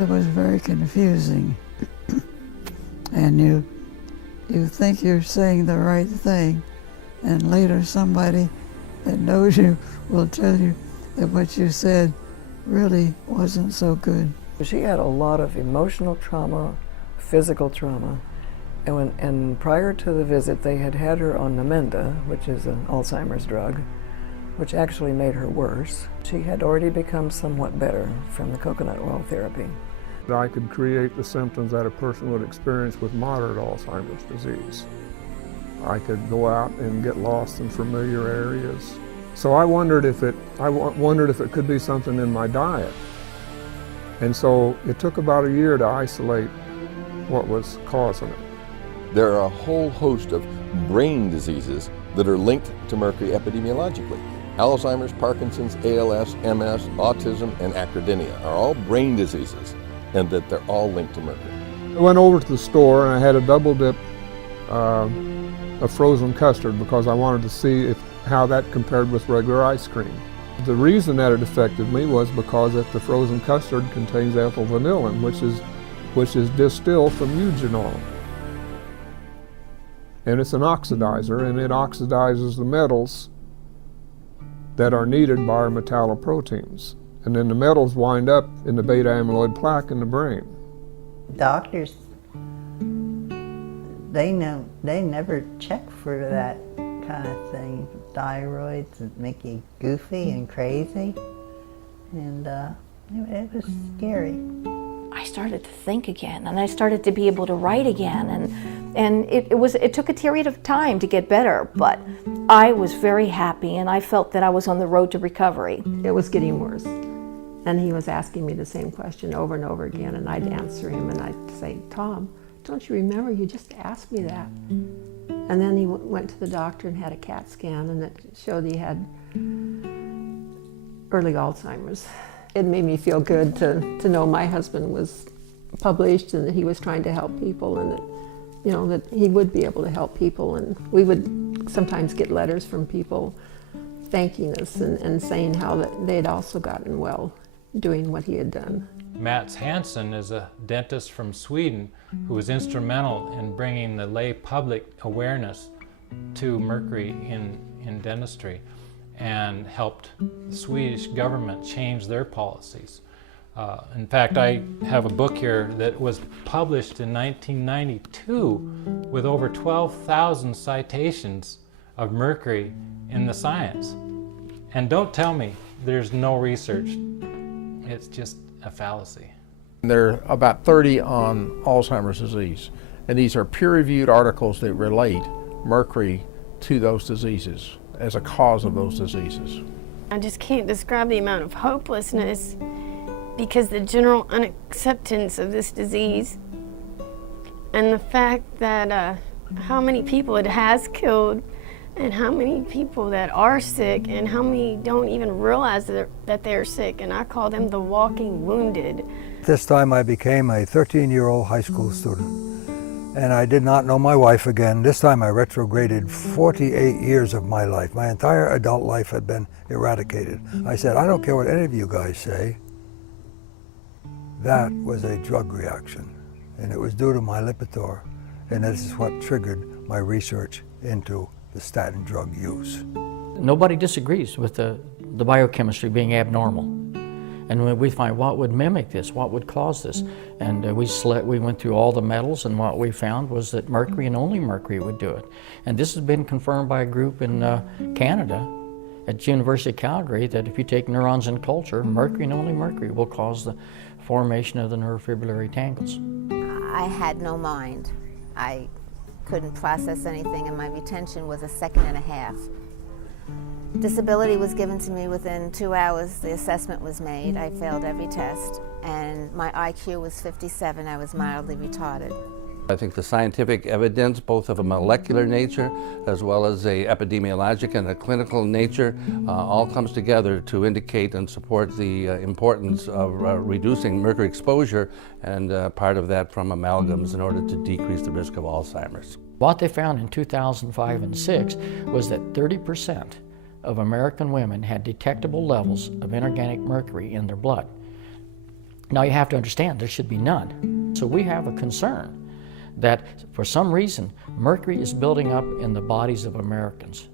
It was very confusing. And you think you're saying the right thing, and later somebody that knows you will tell you that what you said really wasn't so good. She had a lot of emotional trauma, physical trauma, and prior to the visit they had her on Namenda, which is an Alzheimer's drug, which actually made her worse. She had already become somewhat better from the coconut oil therapy. I could create the symptoms that a person would experience with moderate Alzheimer's disease. I could go out and get lost in familiar areas. So I wondered if it could be something in my diet. And so it took about a year to isolate what was causing it. There are a whole host of brain diseases that are linked to mercury epidemiologically. Alzheimer's, Parkinson's, ALS, MS, autism, and acrodynia are all brain diseases, and that they're all linked to mercury. I went over to the store and I had a double dip of frozen custard because I wanted to see how that compared with regular ice cream. The reason that it affected me was because the frozen custard contains ethyl vanillin, which is distilled from eugenol. And it's an oxidizer, and it oxidizes the metals that are needed by our metalloproteins. And then the metals wind up in the beta amyloid plaque in the brain. Doctors, they never check for that kind of thing. Thyroids that make you goofy and crazy, and it was scary. I started to think again, and I started to be able to write again, and it took a period of time to get better, but I was very happy, and I felt that I was on the road to recovery. It was getting worse, and he was asking me the same question over and over again, and I'd answer him, and I'd say, "Tom, don't you remember you just asked me that?" And then he went to the doctor and had a CAT scan, and it showed he had early Alzheimer's. It made me feel good to know my husband was published and that he was trying to help people, and that, that he would be able to help people. And we would sometimes get letters from people thanking us and saying how that they'd also gotten well doing what he had done. Mats Hansen is a dentist from Sweden who was instrumental in bringing the lay public awareness to mercury in dentistry and helped the Swedish government change their policies. In fact, I have a book here that was published in 1992 with over 12,000 citations of mercury in the science. And don't tell me there's no research. It's just a fallacy. There are about 30 on Alzheimer's disease, and these are peer-reviewed articles that relate mercury to those diseases as a cause of those diseases. I just can't describe the amount of hopelessness because the general unacceptance of this disease and the fact that how many people it has killed and how many people that are sick and how many don't even realize that they're sick, and I call them the walking wounded. This time I became a 13-year-old high school student, and I did not know my wife again. This time I retrograded 48 years of my life. My entire adult life had been eradicated. I said, I don't care what any of you guys say. That was a drug reaction, and it was due to my Lipitor, and this is what triggered my research into the statin drug use. Nobody disagrees with the biochemistry being abnormal. And when we find what would mimic this, what would cause this, and we went through all the metals, and what we found was that mercury and only mercury would do it. And this has been confirmed by a group in Canada at the University of Calgary that if you take neurons in culture, mercury and only mercury will cause the formation of the neurofibrillary tangles. I had no mind. I couldn't process anything, and my retention was 1.5 seconds. Disability was given to me within 2 hours. The assessment was made. I failed every test, and my IQ was 57. I was mildly retarded. I think the scientific evidence, both of a molecular nature as well as a epidemiologic and a clinical nature, all comes together to indicate and support the importance of reducing mercury exposure, and part of that from amalgams in order to decrease the risk of Alzheimer's. What they found in 2005 and 6 was that 30% of American women had detectable levels of inorganic mercury in their blood. Now you have to understand there should be none. So we have a concern that for some reason mercury is building up in the bodies of Americans.